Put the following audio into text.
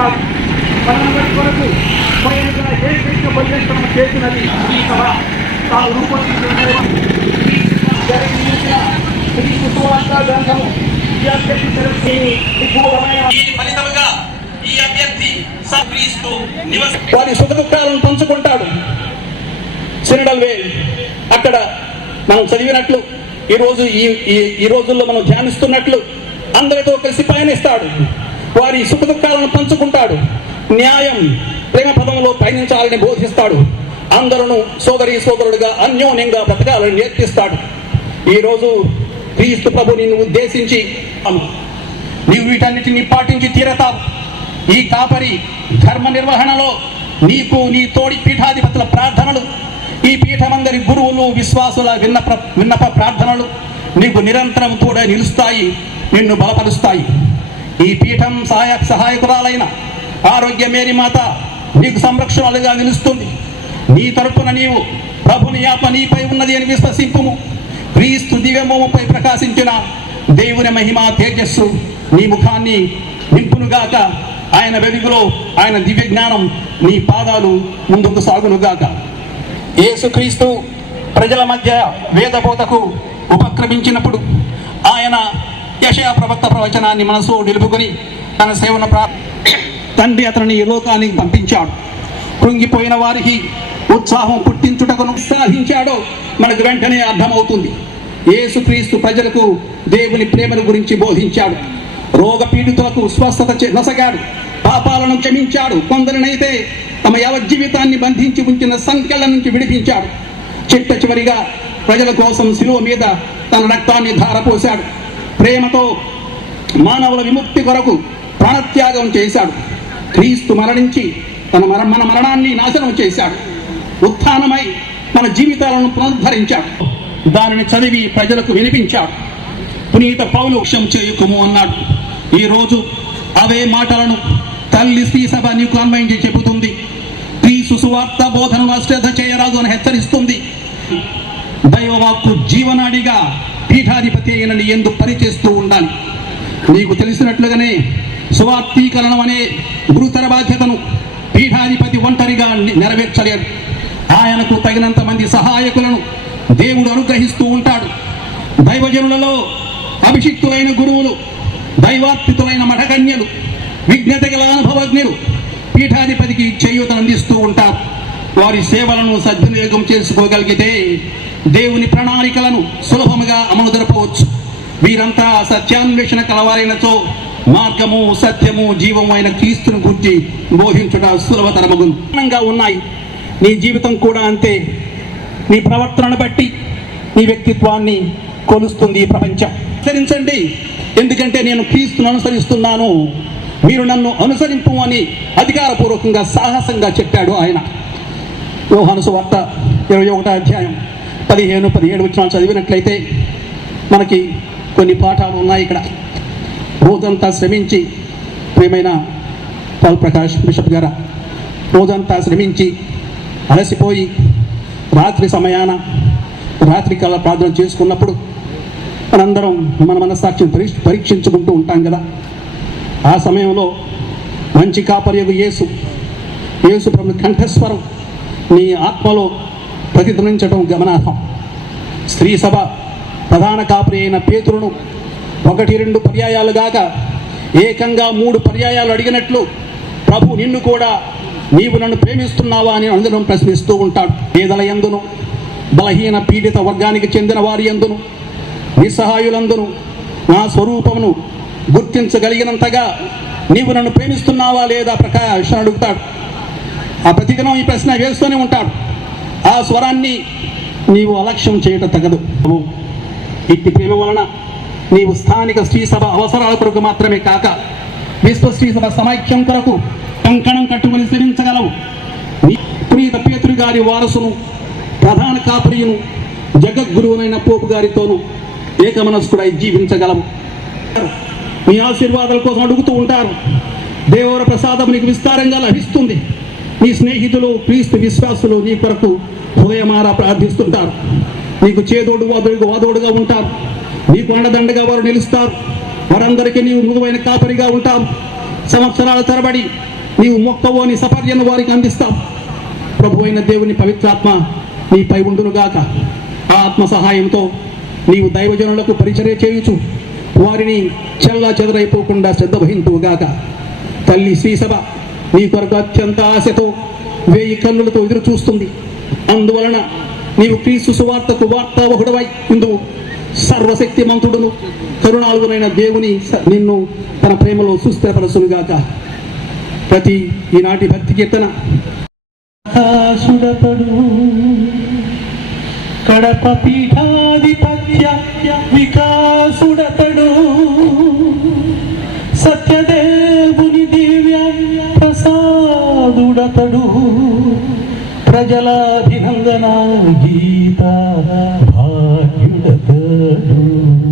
చేస్తాడు మనందరి కొరకు స్వయంగా ఏ కృష్ణ పరివేషణ చేసినది సభ తాను రూపొందించిన ఈ అభ్యర్థి వారి సుఖదుఖాలను పంచుకుంటాడు. సినడల్ వే అక్కడ మనం చదివినట్లు ఈ రోజు ఈ ఈ- ఈ రోజుల్లో మనం ధ్యానిస్తున్నట్లు అందరితో కలిసి పయనిస్తాడు. వారి సుఖ దుఃఖాలను పంచుకుంటాడు. న్యాయం ప్రేమ పదంలో పయనించాలని బోధిస్తాడు. అందరూ సోదరి సోదరుడుగా అన్యోన్యంగా బ్రతకాలని నేర్పిస్తాడు. ఈరోజు క్రీస్తు నిన్ను ఉద్దేశించి నీవు వీటన్నిటిని పాటించి తీరతావు. ఈ కాపరి ధర్మ నిర్వహణలో నీకు నీ తోడి పీఠాధిపతుల ప్రార్థనలు ఈ పీఠమందరి గురువులు విశ్వాసుల విన్నప విన్నప ప్రార్థనలు నీకు నిరంతరం తోడే నిలుస్తాయి నిన్ను బలపరుస్తాయి. ఈ పీఠం సహాయ సహాయకురాలైన ఆరోగ్య మేరీ మాత నీకు సంరక్షణలుగా నిలుస్తుంది. నీ తరపున నీవు ప్రభుని యాప నీపై ఉన్నది అని విశ్వసింపుము. క్రీస్తు దివ్యమోముపై ప్రకాశించిన దేవుని మహిమ తేజస్సు నీ ముఖాన్ని నింపునుగాక. ఆయన వెలుగులో ఆయన దివ్య జ్ఞానం నీ పాదాలు ముందుకు సాగునుగాక. యేసుక్రీస్తు ప్రజల మధ్య వేదబోధకు ఉపక్రమించినప్పుడు ఆయన యశయ ప్రవక్త ప్రవచనాన్ని మనసు నిలుపుకొని తన సేవను ప్రా తండ్రి అతనిని ఈ లోకానికి పంపించాడు. కృంగిపోయిన వారికి ఉత్సాహం పుట్టించుటకును ఉత్సాహించాడో మనకు వెంటనే అర్థమవుతుంది. యేసుక్రీస్తు ప్రజలకు దేవుని ప్రేమను గురించి బోధించాడు. రోగ పీడితులకు స్వస్థత నసగాడు. పాపాలను క్షమించాడు. కొందరినైతే తమ యవజ్జీవితాన్ని బంధించి ఉంచిన సంఖ్యల నుంచి విడిపించాడు. చిట్ట చివరిగా ప్రజల కోసం శిలువ మీద తన రక్తాన్ని ధారపోశాడు. ప్రేమతో మానవుల విముక్తి కొరకు ప్రాణత్యాగం చేశాడు. క్రీస్తు మరణించి తన మర మన మరణాన్ని నాశనం చేశాడు. ఉత్థానమై మన జీవితాలను పునరుద్ధరించాడు. దానిని చదివి ప్రజలకు వినిపించాడు. పునీత పౌలు చేయుకుము చేయకుము అన్నాడు. ఈరోజు అవే మాటలను తల్లి శ్రీ సభ నీకు అన్వయించి చెబుతుంది. క్రీస్తు సువార్త బోధనను అశ్రద్ధ చేయరాదు అని హెచ్చరిస్తుంది. దైవవాక్కు జీవనాడిగా పీఠాధిపతి అయిన నీ ఎందు పనిచేస్తూ ఉండాలి. నీకు తెలిసినట్లుగానే సువార్తీకరణం అనే గురుతర బాధ్యతను పీఠాధిపతి ఒంటరిగా నెరవేర్చలేరు నెరవేర్చలేడు. ఆయనకు తగినంత మంది సహాయకులను దేవుడు అనుగ్రహిస్తూ ఉంటాడు. దైవజనులలో అభిషిక్తులైన గురువులు దైవాత్మితులైన మఠకన్యలు విజ్ఞత గల అనుభవజ్ఞులు పీఠాధిపతికి చేయూతను అందిస్తూ ఉంటారు. వారి సేవలను సద్వినియోగం చేసుకోగలిగితే దేవుని ప్రణాళికలను సులభముగా అమలు జరపవచ్చు. వీరంతా సత్యాన్వేషణ కలవారైనతో మార్గము సత్యము జీవము అయిన క్రీస్తును గురించి బోధించుట సులభతరమగును. ఉన్నాయి. నీ జీవితం కూడా అంతే. నీ ప్రవర్తనను బట్టి నీ వ్యక్తిత్వాన్ని కొలుస్తుంది ఈ ప్రపంచం. అనుసరించండి. ఎందుకంటే నేను క్రీస్తును అనుసరిస్తున్నాను. మీరు నన్ను అనుసరింపు అని అధికారపూర్వకంగా సాహసంగా చెప్పాడు ఆయన. యోహాను సువార్త ఇరవై ఒకటో అధ్యాయం. పదిహేను పదిహేడు వచ్చినాలు చదివినట్లయితే మనకి కొన్ని పాఠాలు ఉన్నాయి ఇక్కడ. రోజంతా శ్రమించి ప్రియమైన పాల్ ప్రకాష్ బిషప్ గారు రోజంతా శ్రమించి అలసిపోయి రాత్రి సమయాన రాత్రికాల ప్రార్థన చేసుకున్నప్పుడు మనందరం మన మనస్సాక్షిని పరీక్ష పరీక్షించుకుంటూ ఉంటాం కదా. ఆ సమయంలో మంచి కాపర్యగు యేసు యేసు ప్రభు కంఠస్వరం నీ ఆత్మలో ప్రతిధ్వనించడం గమనార్హం. స్త్రీ సభ ప్రధాన కాపరి అయిన పేతురును ఒకటి రెండు పర్యాయాలు గాక ఏకంగా మూడు పర్యాయాలు అడిగినట్లు ప్రభు నిన్ను కూడా నీవు నన్ను ప్రేమిస్తున్నావా అని అందరం ప్రశ్నిస్తూ ఉంటాడు. పేదల ఎందును బలహీన పీడిత వర్గానికి చెందిన వారి ఎందును నిస్సహాయులందును నా స్వరూపమును గుర్తించగలిగినంతగా నీవు నన్ను ప్రేమిస్తున్నావా లేదా ప్రకాశం అడుగుతాడు. ఆ ప్రతిదినం ఈ ప్రశ్న వేస్తూనే ఉంటాడు. ఆ స్వరాన్ని నీవు అలక్ష్యం చేయట తగదు. ఇట్టి ప్రేమ వలన నీవు స్థానిక స్త్రీ సభ అవసరాల కొరకు మాత్రమే కాక విశ్వ స్త్రీ సభ సమైక్యం కొరకు కంకణం కట్టుకుని శ్రమించగలవు ప్రీత పేతుడి గారి వారసును ప్రధాన కాపురియును జగద్గురువునైన పోపు గారితోనూ ఏకమనస్కుడై జీవించగలవు. మీ ఆశీర్వాదాల కోసం అడుగుతూ ఉంటారు. దేవర ప్రసాదం నీకు విస్తారంగా లభిస్తుంది. నీ స్నేహితులు క్రీస్తు విశ్వాసులు నీ కొరకు హృదయమారా ప్రార్థిస్తుంటారు. నీకు చేదోడు వాదోడు వాదోడుగా ఉంటారు. నీకు అండదండగా వారు నిలుస్తారు. వారందరికీ నీవు మృదువైన కాపరిగా ఉంటావు. సంవత్సరాల తరబడి నీవు మొక్కవో నీ సఫర్యను వారికి అందిస్తావు. ప్రభు అయిన దేవుని పవిత్రాత్మ నీపై ఉండునుగాక ఆ ఆత్మ సహాయంతో నీవు దైవజనులకు పరిచర్య చేయుచు వారిని చెల్లా చెదరైపోకుండా శ్రద్ధ వహింతువుగాక తల్లి శ్రీసభ నీ కొరకు అత్యంత ఆశతో వేయి కన్నులతో ఎదురు చూస్తుంది. అందువలన నీవు క్రీస్తు సువార్తకు వార్తావహుడవై ఇందువు సర్వశక్తిమంతుడును కరుణాలుగునైన దేవుని స- నిన్ను తన ప్రేమలో సుస్థిరపరచునుగాక. ప్రతి ఈనాటి భక్తి కీర్తన. కడప పీఠాధిపత్య వికాసుడతడు. ప్రసాదుడతడు ప్రజలాభినందన గీత. భాగ్యుడతడు.